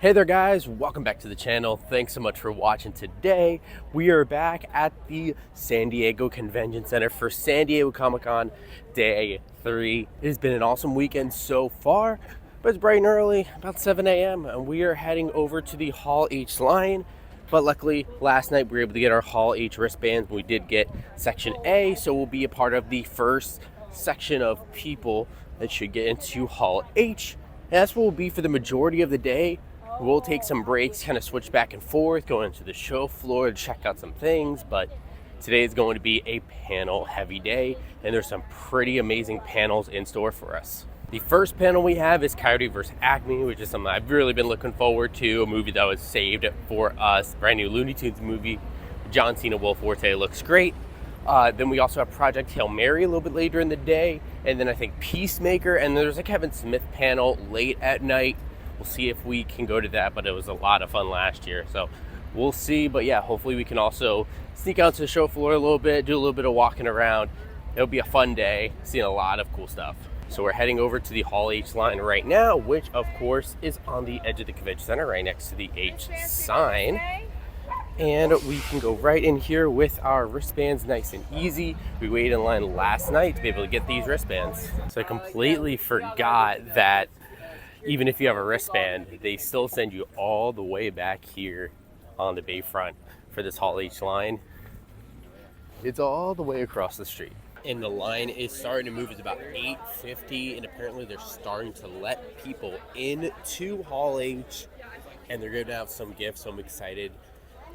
Hey there guys, welcome back to the channel. Thanks so much for watching today. We are back at the San Diego Convention Center for San Diego Comic-Con Day 3. It has been an awesome weekend so far, but it's bright and early, about 7 a.m. and we are heading over to the Hall H line. But luckily, last night we were able to get our Hall H wristbands. We did get Section A, so we'll be a part of the first section of people that should get into Hall H. And that's where we'll be for the majority of the day. We'll take some breaks, kind of switch back and forth, go into the show floor to check out some things, but today is going to be a panel heavy day, and there's some pretty amazing panels in store for us. The first panel we have is Coyote Vs Acme, which is something I've really been looking forward to, a movie that was saved for us, brand new Looney Tunes movie. John Cena, Will Forte looks great. Then we also have Project Hail Mary a little bit later in the day, and then I think Peacemaker, and there's a Kevin Smith panel late at night. We'll see if we can go to that, but it was a lot of fun last year, so we'll see. But yeah, hopefully we can also sneak out to the show floor a little bit, do a little bit of walking around. It'll be a fun day, seeing a lot of cool stuff. So we're heading over to the Hall H line right now, which of course is on the edge of the convention center, right next to the H sign. And we can go right in here with our wristbands nice and easy. We waited in line last night to be able to get these wristbands. So I completely forgot that even if you have a wristband, they still send you all the way back here on the Bayfront for this Hall H line. It's all the way across the street. And the line is starting to move. It's about 8:50, and apparently they're starting to let people into Hall H, and they're going to have some gifts, so I'm excited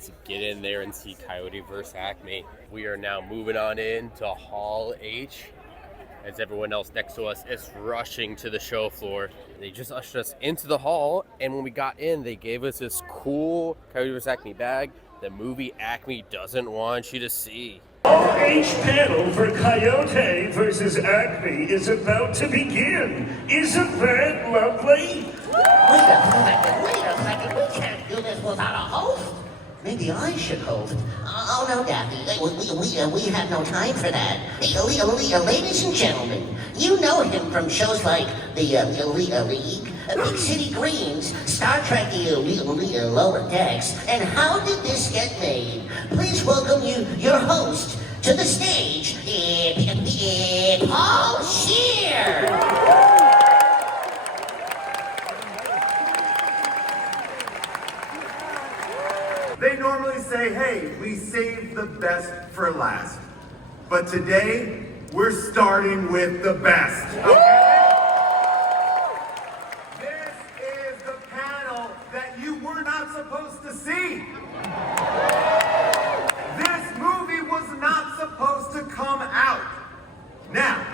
to get in there and see Coyote Vs Acme. We are now moving on into Hall H, as everyone else next to us is rushing to the show floor. They just ushered us into the hall, and when we got in, they gave us this cool Coyote Vs Acme bag the movie Acme doesn't want you to see. Hall H panel for Coyote Vs Acme is about to begin. Isn't that lovely? Wait a second, we can't do this without a host. Maybe I should host. Oh no, Daphne, we have no time for that. Ladies and gentlemen, you know him from shows like the League, Big City Greens, Star Trek Lower Decks, and How Did This Get Made? Please welcome your host to the stage, Paul Scheer. They normally say, hey, we saved the best for last. But today, we're starting with the best, okay? This is the panel that you were not supposed to see. This movie was not supposed to come out. Now,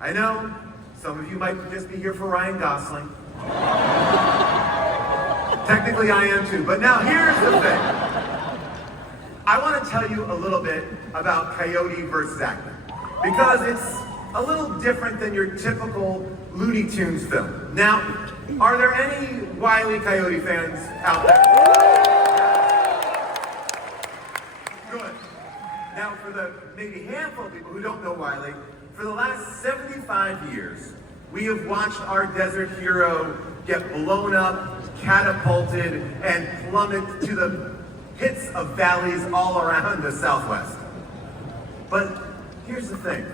I know some of you might just be here for Ryan Gosling. Technically I am too, but now here's the thing. I want to tell you a little bit about Coyote Vs Acme, because it's a little different than your typical Looney Tunes film. Now, are there any Wile E. Coyote fans out there? Good. Now, for the maybe handful of people who don't know Wile E., for the last 75 years, we have watched our desert hero get blown up, catapulted, and plummet to the pits of valleys all around the Southwest. But here's the thing.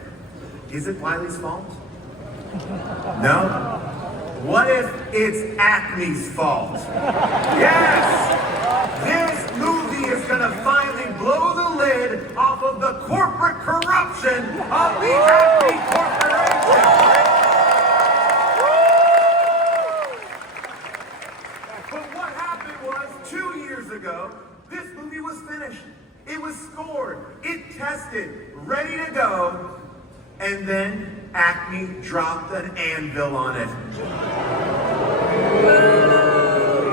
Is it Wiley's fault? No? What if it's Acme's fault? Yes! This movie is gonna finally blow the lid off of the corporate corruption of the Acme Corporation! Ago, this movie was finished. It was scored. It tested, ready to go, and then Acme dropped an anvil on it.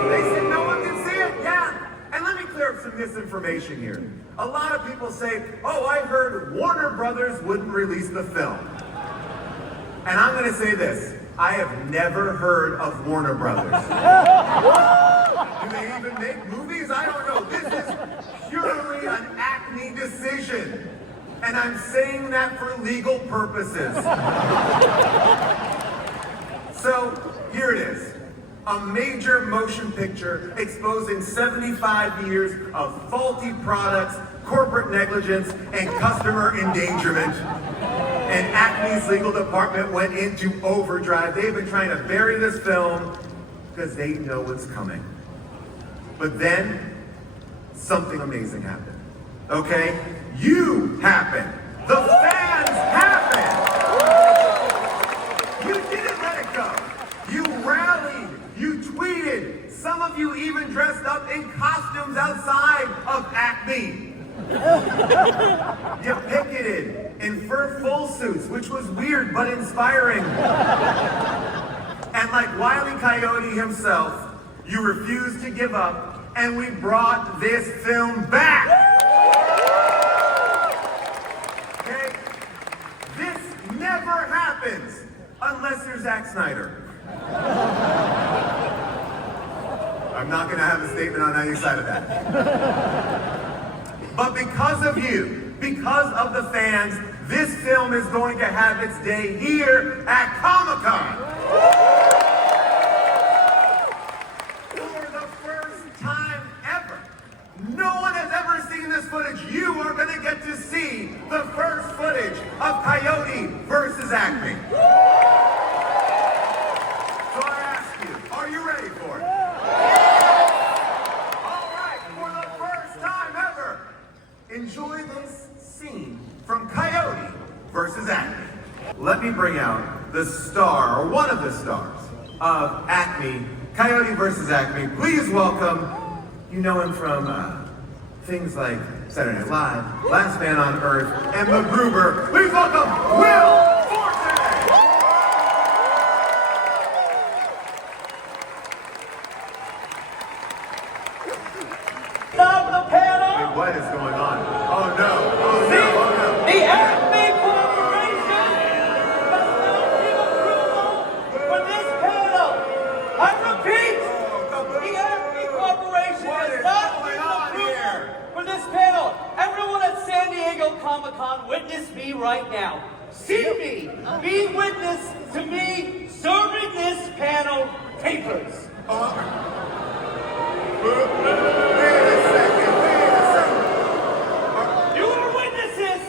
They said no one can see it. Yeah. And let me clear up some misinformation here. A lot of people say, oh, I heard Warner Brothers wouldn't release the film. And I'm going to say this. I have never heard of Warner Brothers. Do they even make movies? I don't know. This is purely an Acme decision. And I'm saying that for legal purposes. So, here it is. A major motion picture exposing 75 years of faulty products, corporate negligence, and customer endangerment. And Acme's legal department went into overdrive. They've been trying to bury this film because they know what's coming. But then, something amazing happened. Okay? You happened. The fans happened. You didn't let it go. You rallied. You tweeted. Some of you even dressed up in costumes outside of Acme. You picketed in full suits, which was weird but inspiring. And like Wile E. Coyote himself, you refused to give up, and we brought this film back. Okay? This never happens unless you're Zack Snyder. I'm not going to have a statement on either side of that. But because of you, because of the fans, this film is going to have its day here at Comic-Con. For the first time ever. No one has ever seen this footage. You are going to get to see the first footage of Coyote Vs. Acme. So I ask you, are you ready for it? All right, for the first time ever, enjoy this scene from Coyote Vs. Acme. Let me bring out the star, or one of the stars, of Acme, Coyote Vs. Acme. Please welcome, you know him from things like Saturday Night Live, Last Man on Earth, and MacGruber. Please welcome Will Forte! Stop the panel! Wait, what is going on? Oh no, oh no, oh no. The Acme Corporation does not give approval for this panel. I repeat, the Acme Corporation What does is not going give on approval here? for this panel. Everyone at San Diego Comic-Con, witness me right now. See me, be witness to me serving this panel papers. Wait a second. You are witnesses.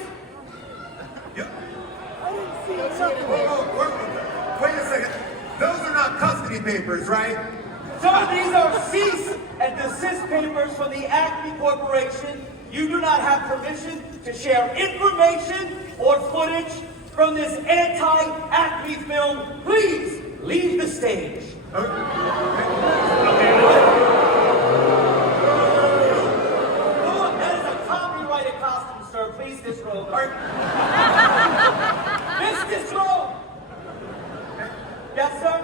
Wait a second. Those are not custody papers, right? Sir, these are cease and desist papers from the Acme Corporation. You do not have permission to share information or footage from this anti-Acme film. Please leave the stage. Okay. Oh, that is a copyrighted costume, sir. Please disrobe. Miss Disrobe. Yes, sir?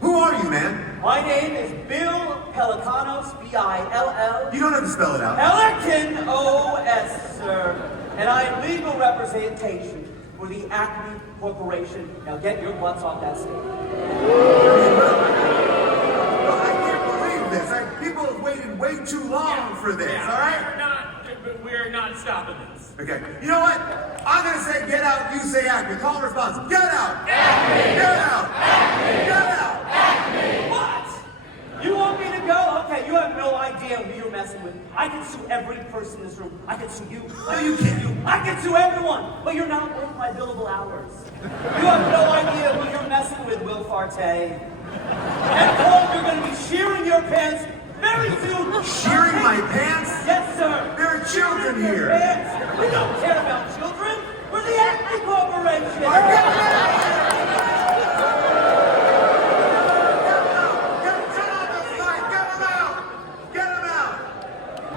Who are you, man? My name is Bill Pelicanos, B-I-L-L. You don't have to spell it out. Pelican O.S., sir. And I am legal representation for the Acme Corporation. Now get your butts off that stage. I can't believe this. People have waited way too long for this, all right? We're not stopping this. Okay. You know what? I'm going to say get out, you say Acme. Call and response. Get out! Acme! Get out! Acme! Get out! What? You want me to go? Okay, you have no idea who you're messing with. I can sue every person in this room. I can sue you. No, you can't. I can sue everyone. But you're not worth my billable hours. You have no idea who you're messing with, Will Forte. And Paul, you're going to be shearing your pants very soon. Shearing my pants? Yes, sir. There are children Shearing your here. pants. We don't care about children. We're the Acme Corporation.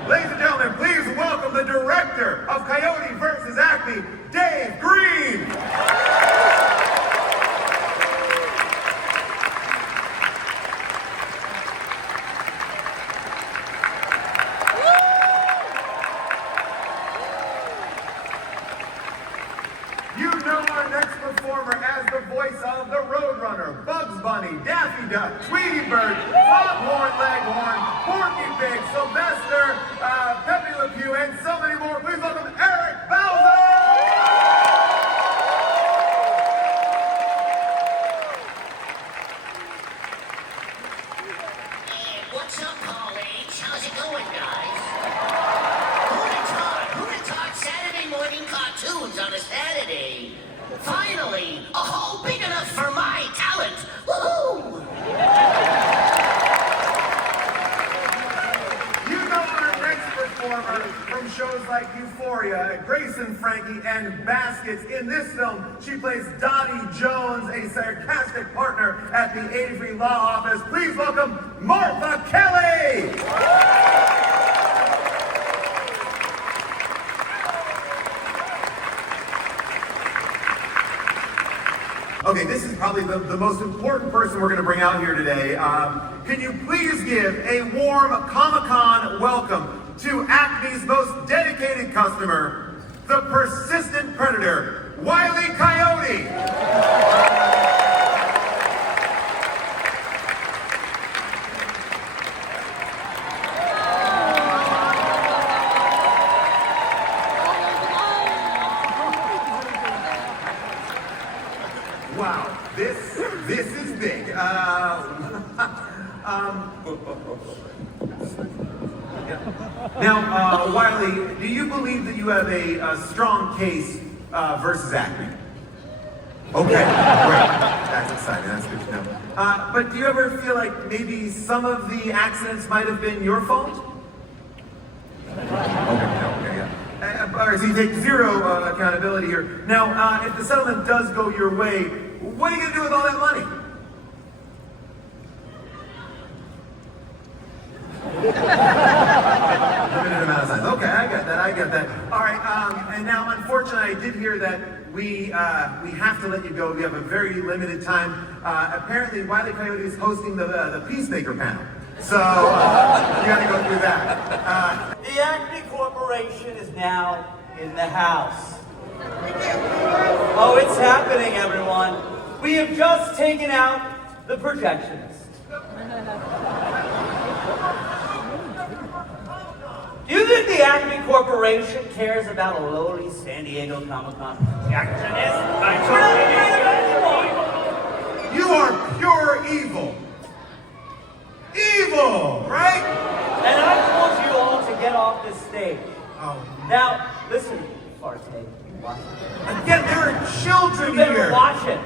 Ladies and gentlemen, please welcome the director of Coyote Vs. Acme, Dave Green. You know our next performer as the voice of the Roadrunner, Bugs Bunny, Daffy Duck, Tweety Bird, Foghorn Leghorn, Porky Pig, Sylvester, Pepe Le Pew, and so many more. Please welcome Eric Bowser! Grace and Frankie and Baskets. In this film, she plays Dottie Jones, a sarcastic partner at the Avery Law Office. Please welcome Martha Kelly! Okay, this is probably the most important person we're going to bring out here today. Can you please give a warm Comic-Con welcome to Acme's most dedicated customer, the persistent predator, Wile E. Coyote! Wow, this is big. Now, Wiley, do you believe that you have a strong case versus Acme? Okay, great. That's exciting. That's good to know. But do you ever feel like maybe some of the accidents might have been your fault? Okay, yeah. All right, so you take zero accountability here. Now, if the settlement does go your way, what are you going to do with all that money? Limited amount of time. Okay, I get that. All right, and now, unfortunately, I did hear that we have to let you go. We have a very limited time. Apparently, Wile E. Coyote is hosting the Peacemaker panel. So, you got to go through that. The Acme Corporation is now in the house. Oh, it's happening, everyone. We have just taken out the projections. Do you think the Acme Corporation cares about a lowly San Diego Comic-Con projectionist? You are pure evil. Evil, right? And I told you all to get off this stage. Oh. Now, listen, Farte, watch it. Again, there are children You better here. watch it.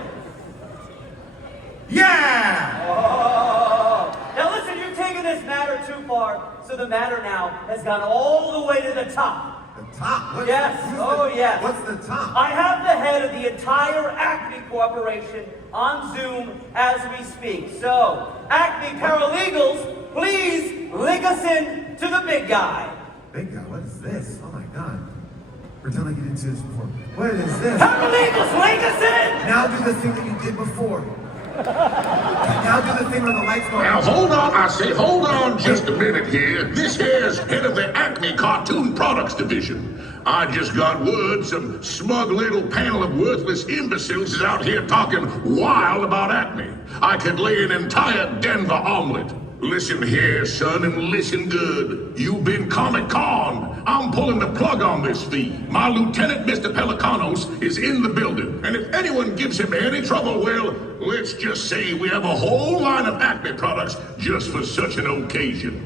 Yeah! Oh. Now listen, you're taking this matter too far, so the matter now has gone all the way to the top. The top? What's Yes, yes. What's the top? I have the head of the entire Acme Corporation on Zoom as we speak. So, Acme paralegals, please link us in to the big guy. Big guy, what is this? Oh my god. Pretend like you didn't see this before. What is this? Paralegals, link us in! Now do the thing that you did before. Now do the thing where the lights go Now out. hold on, I say, hold on just a minute here. This here's head of the Acme Cartoon Products Division. I just got word some smug little panel of worthless imbeciles is out here talking wild about Acme. I could lay an entire Denver omelet. Listen here, son, and listen good. You've been Comic-Con. I'm pulling the plug on this fee. My lieutenant, Mr. Pelicanos, is in the building. And if anyone gives him any trouble, well, let's just say we have a whole line of Acme products just for such an occasion.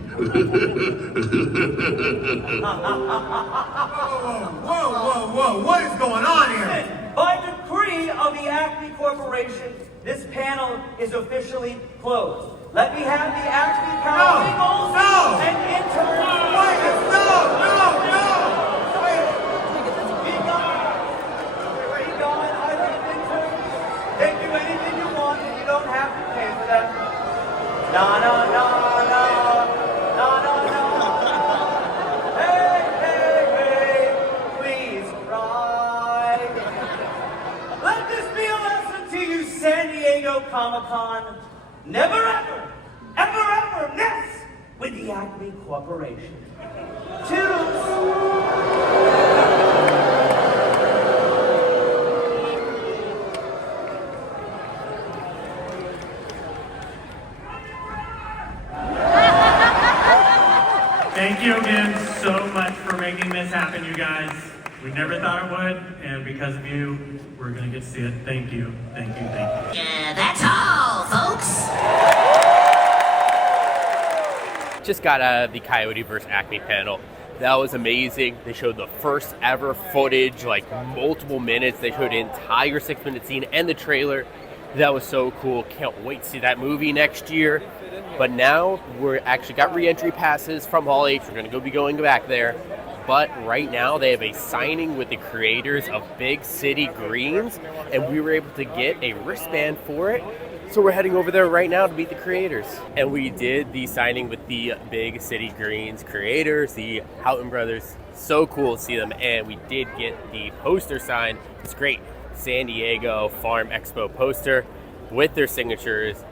Whoa, what is going on here? By decree of the Acme Corporation, this panel is officially closed. Let me have the Acme paralegals No. and interns. Wait, no! Wait. Be gone. I love interns. They do anything you want and you don't have to pay for them. No. Hey, please cry. Let this be a lesson to you, San Diego Comic-Con. Never ever mess with the Acme Corporation. Toodles! Thank you again so much for making this happen, you guys. We never thought it would, and because of you, we're gonna get to see it. Thank you. Yeah, that's all, folks. Just got out of the Coyote Vs Acme panel. That was amazing. They showed the first ever footage, like multiple minutes. They showed an entire 6-minute scene and the trailer. That was so cool. Can't wait to see that movie next year. But now we're actually got re-entry passes from Hall H. We're gonna be going back there. But right now they have a signing with the creators of Big City Greens, and we were able to get a wristband for it. So we're heading over there right now to meet the creators. And we did the signing with the Big City Greens creators, the Houghton brothers. So cool to see them. And we did get the poster signed. It's great. San Diego Farm Expo poster with their signatures.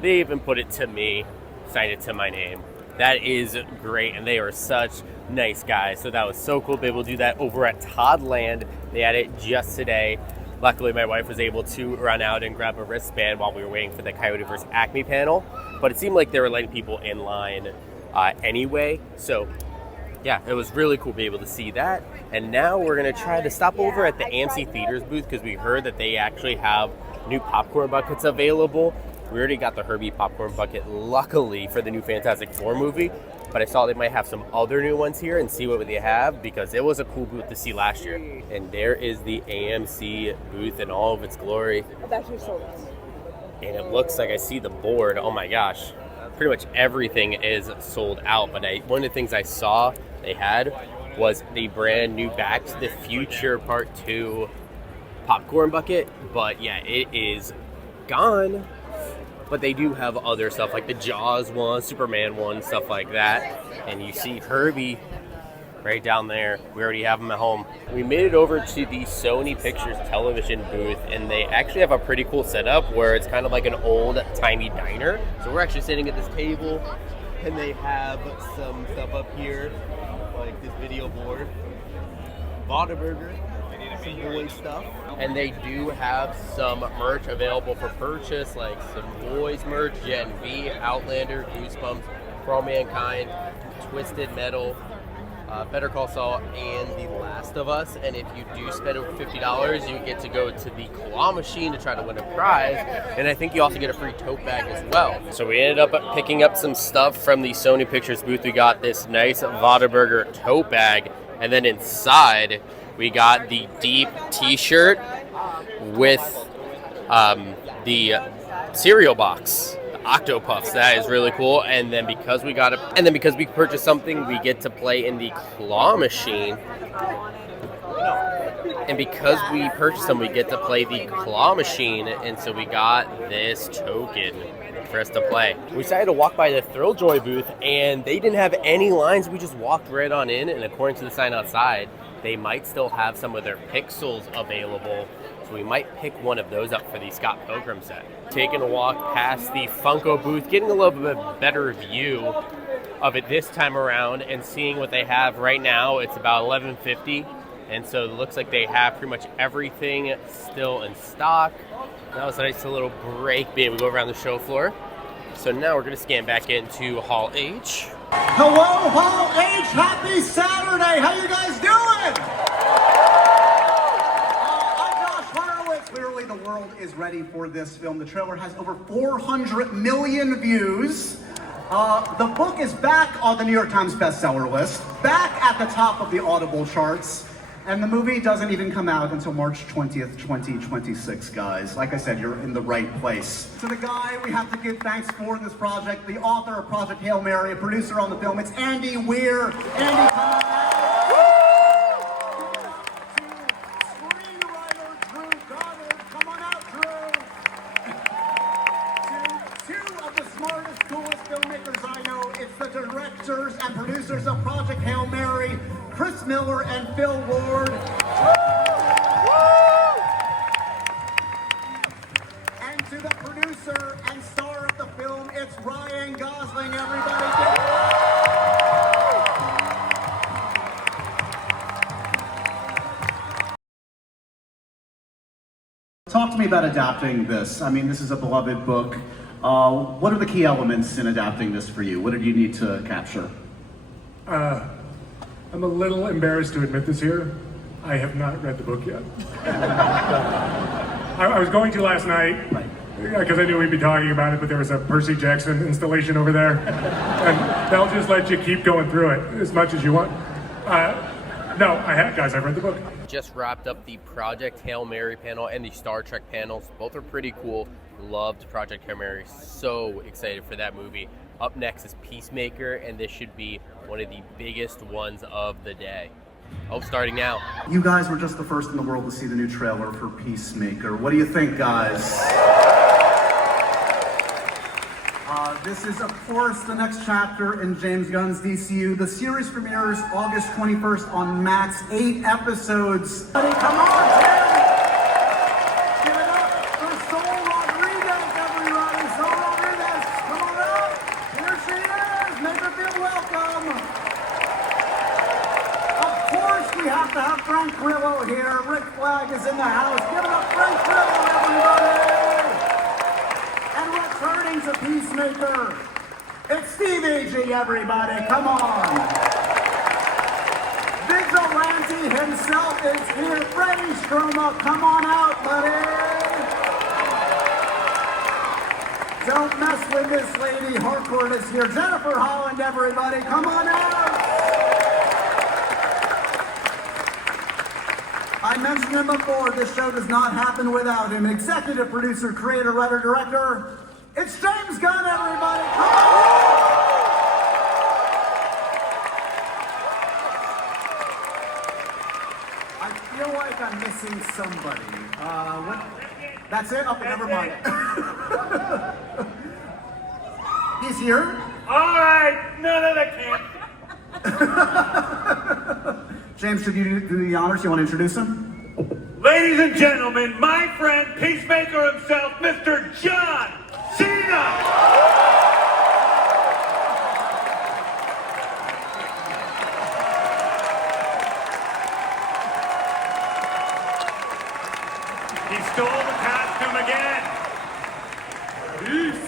They even put it to me, signed it to my name. That is great, and they are such nice guys. So that was so cool to be able to do that over at Toddland. They had it just today. Luckily, my wife was able to run out and grab a wristband while we were waiting for the Coyote Vs Acme panel. But it seemed like they were letting people in line anyway. So yeah, it was really cool to be able to see that. And now we're gonna try to stop over at the AMC Theaters booth because we heard that they actually have new popcorn buckets available. We already got the Herbie popcorn bucket, luckily, for the new Fantastic Four movie. But I saw they might have some other new ones here and see what they have because it was a cool booth to see last year. And there is the AMC booth in all of its glory. And it looks like I see the board. Oh my gosh. Pretty much everything is sold out. But one of the things I saw they had was the brand new Back to the Future Part 2 popcorn bucket. But yeah, it is gone. But they do have other stuff like the Jaws one, Superman one, stuff like that. And you see Herbie right down there. We already have him at home. We made it over to the Sony Pictures television booth, and they actually have a pretty cool setup where it's kind of like an old-timey diner. So we're actually sitting at this table, and they have some stuff up here, like this video board, Whataburger, some boy stuff, and they do have some merch available for purchase, like some boys merch, Gen V, Outlander, Goosebumps, For All Mankind, Twisted Metal, Better Call Saul, and The Last of Us. And if you do spend over $50, you get to go to the claw machine to try to win a prize, and I think you also get a free tote bag as well. So we ended up picking up some stuff from the Sony Pictures booth. We got this nice Whataburger tote bag, and then inside we got the Deep t-shirt with the cereal box, the Octopuffs. That is really cool. And then because we purchased something, we get to play in the claw machine. And because we purchased them, we get to play the claw machine. And so we got this token for us to play. We decided to walk by the Thrill Joy booth, and they didn't have any lines. We just walked right on in, and according to the sign outside, they might still have some of their Pixels available, so we might pick one of those up for the Scott Pilgrim set. Taking a walk past the Funko booth, getting a little bit better view of it this time around, and seeing what they have right now. It's about $11.50, and so it looks like they have pretty much everything still in stock. That was a nice little break, being we go around the show floor. So now we're going to scan back into Hall H. Hello, Hall H. Happy Saturday. How you guys doing? I'm Josh Horowitz. Clearly, the world is ready for this film. The trailer has over 400 million views. The book is back on the New York Times bestseller list, back at the top of the Audible charts. And the movie doesn't even come out until March 20th, 2026, guys. Like I said, you're in the right place. To the guy we have to give thanks for this project, the author of Project Hail Mary, a producer on the film, it's Andy Weir. Andy, come on out. Screenwriter Drew Goddard, come on out, Drew. To two of the smartest, coolest filmmakers I know, it's the directors and producers of Project Hail Mary, Chris Miller and Phil Lord. And to the producer and star of the film, it's Ryan Gosling, everybody. Talk to me about adapting this. I mean, this is a beloved book. What are the key elements in adapting this for you? What did you need to capture? I'm a little embarrassed to admit this here. I have not read the book yet. I was going to last night, because I knew we'd be talking about it, but there was a Percy Jackson installation over there, and they'll just let you keep going through it as much as you want. No, guys, I've read the book. Just wrapped up the Project Hail Mary panel and the Star Trek panels. Both are pretty cool. Loved Project Hail Mary. So excited for that movie. Up next is Peacemaker, and this should be one of the biggest ones of the day. Oh, starting now. You guys were just the first in the world to see the new trailer for Peacemaker. What do you think, guys? This is, of course, the next chapter in James Gunn's DCU. The series premieres August 21st on Max. 8 episodes. Come on, Tim! Give it up for Sol Rodriguez, everybody! Sol Rodriguez, come on up! Here she is! Make her feel welcome! Of course we have to have Frank Grillo here. Rick Flag is in the house. Give it up, Frank Grillo, everybody! And returning to Peacemaker, it's Steve Agee, everybody, come on! Vigilante himself is here. Freddie Stroma, come on out, buddy! Don't mess with this lady. Harcourt is here. Jennifer Holland, everybody, come on out! I mentioned him before, this show does not happen without him. Executive producer, creator, writer, director, it's James Gunn, everybody! Come on! I feel like I'm missing somebody. What? That's it? Okay, never mind. He's here? All right, none of the camp. James, should you do the honors? You want to introduce him? Ladies and gentlemen, my friend, Peacemaker himself, Mr. John Cena! He stole the costume again. Peace.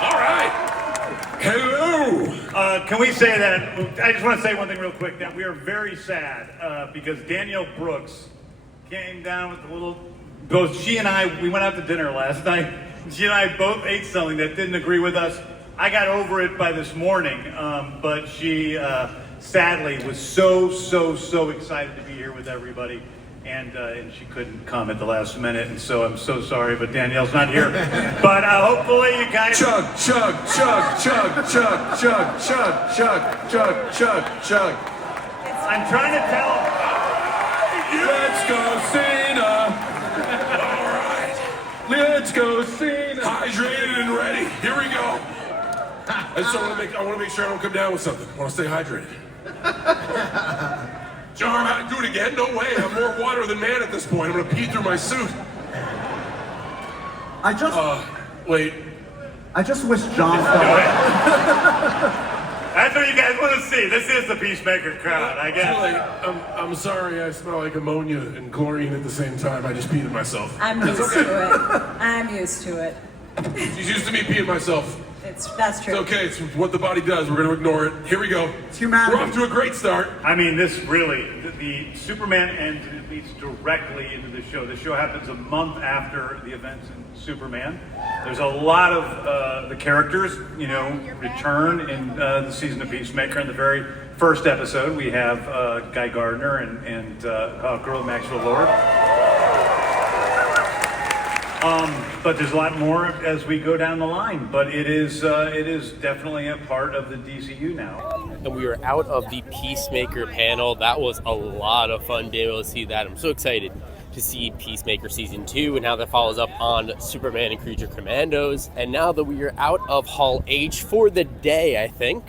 All right. Hello. Can we say that? I just want to say one thing real quick. That we are very sad because Danielle Brooks came down with a little. Both she and I, we went out to dinner last night. She and I both ate something that didn't agree with us. I got over it by this morning, but she sadly was so excited to be here with everybody, and she couldn't come at the last minute, and so I'm so sorry. But Danielle's not here. But hopefully you guys. Chug, chug, chug, chug, chug, chug, chug, chug, chug, chug, chug. I'm trying to tell. Let's go, Cena. All right. Let's go, Cena. Hydrated and ready. Here we go. I want to make sure I don't come down with something. I want to stay hydrated. John, I do it again? No way. I'm more water than man at this point. I'm going to pee through my suit. Wait. I just wish John That's what you guys want to see. This is the Peacemaker crowd, I guess. I'm sorry. I smell like ammonia and chlorine at the same time. I just peed myself. I'm used to it. I'm used to it. She's used to me peeing myself. That's true. It's okay. It's what the body does. We're going to ignore it. Here we go. It's humanity. We're off to a great start. I mean, this really, the Superman end leads directly into the show. The show happens a month after the events in Superman. There's a lot of the characters, return in the season of Peacemaker. In the very first episode, we have Guy Gardner and girl Maxwell Lord. But there's a lot more as we go down the line. But it is definitely a part of the DCU now. And we were out of the Peacemaker panel. That was a lot of fun being able to see that. I'm so excited to see Peacemaker Season 2 and how that follows up on Superman and Creature Commandos. And now that we are out of Hall H for the day, I think,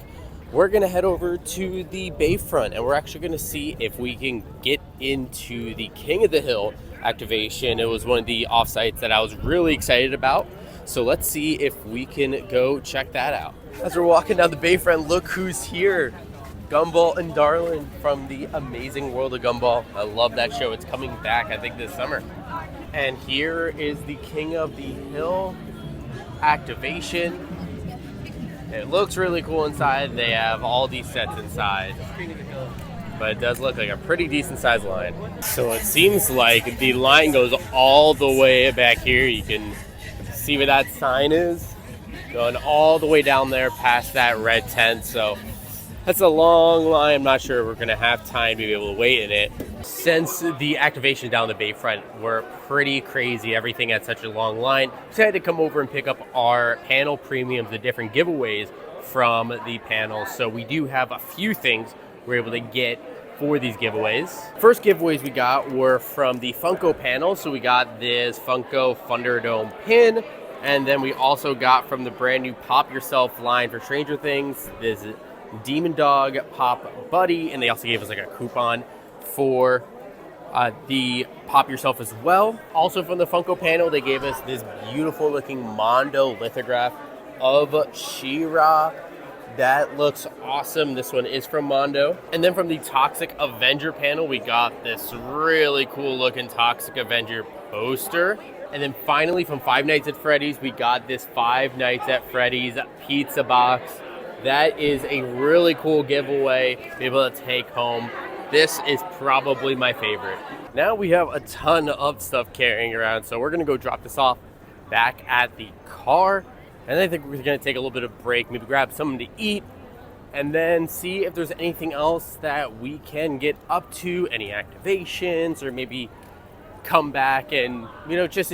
we're going to head over to the Bayfront, and we're actually going to see if we can get into the King of the Hill activation. It was one of the offsites that I was really excited about. So let's see if we can go check that out. As we're walking down the Bayfront, look who's here. Gumball and Darlin from the Amazing World of Gumball. I love that show. It's coming back, I think, this summer. And here is the King of the Hill activation. It looks really cool inside. They have all these sets inside. But it does look like a pretty decent sized line. So it seems like the line goes all the way back here. You can see where that sign is. Going all the way down there past that red tent. So that's a long line. I'm not sure we're going to have time to be able to wait in it. Since the activation down the Bayfront were pretty crazy, everything had such a long line, we decided to come over and pick up our panel premiums, the different giveaways from the panel. So we do have a few things we're able to get for these giveaways. First giveaways we got were from the Funko panel. So we got this Funko Thunderdome pin, and then we also got from the brand new Pop Yourself line for Stranger Things, this Demon Dog Pop Buddy, and they also gave us like a coupon for the Pop Yourself as well. Also from the Funko panel, they gave us this beautiful looking Mondo lithograph of She-Ra. That looks awesome. This one is from Mondo. And then from the Toxic Avenger panel, we got this really cool looking Toxic Avenger poster. And then finally from Five Nights at Freddy's, we got this Five Nights at Freddy's pizza box. That is a really cool giveaway to be able to take home. This is probably my favorite. Now we have a ton of stuff carrying around, so we're gonna go drop this off back at the car. And I think we're gonna take a little bit of a break, maybe grab something to eat, and then see if there's anything else that we can get up to, any activations, or maybe come back and, you know, just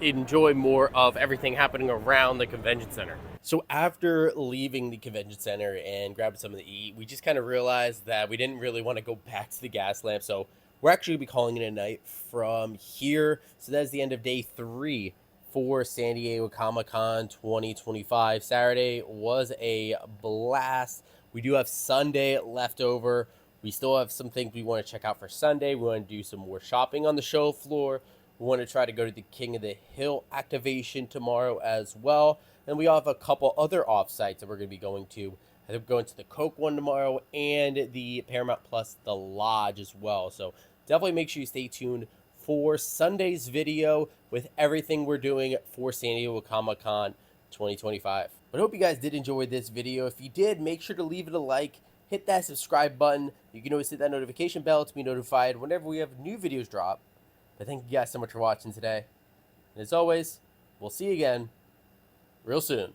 enjoy more of everything happening around the convention center. So after leaving the convention center and grabbing something to eat, we just kind of realized that we didn't really want to go back to the gas lamp. So we're actually going to be calling it a night from here. So that's the end of day 3 for San Diego Comic-Con 2025. Saturday was a blast. We do have Sunday left over. We still have some things we want to check out for Sunday. We want to do some more shopping on the show floor. We want to try to go to the King of the Hill activation tomorrow as well. And we have a couple other off-sites that we're going to be going to. I think we're going to the Coke one tomorrow and the Paramount Plus, the Lodge as well. So definitely make sure you stay tuned for Sunday's video with everything we're doing for San Diego Comic-Con 2025. But I hope you guys did enjoy this video. If you did, make sure to leave it a like. Hit that subscribe button. You can always hit that notification bell to be notified whenever we have new videos drop. But thank you guys so much for watching today. And as always, we'll see you again real soon.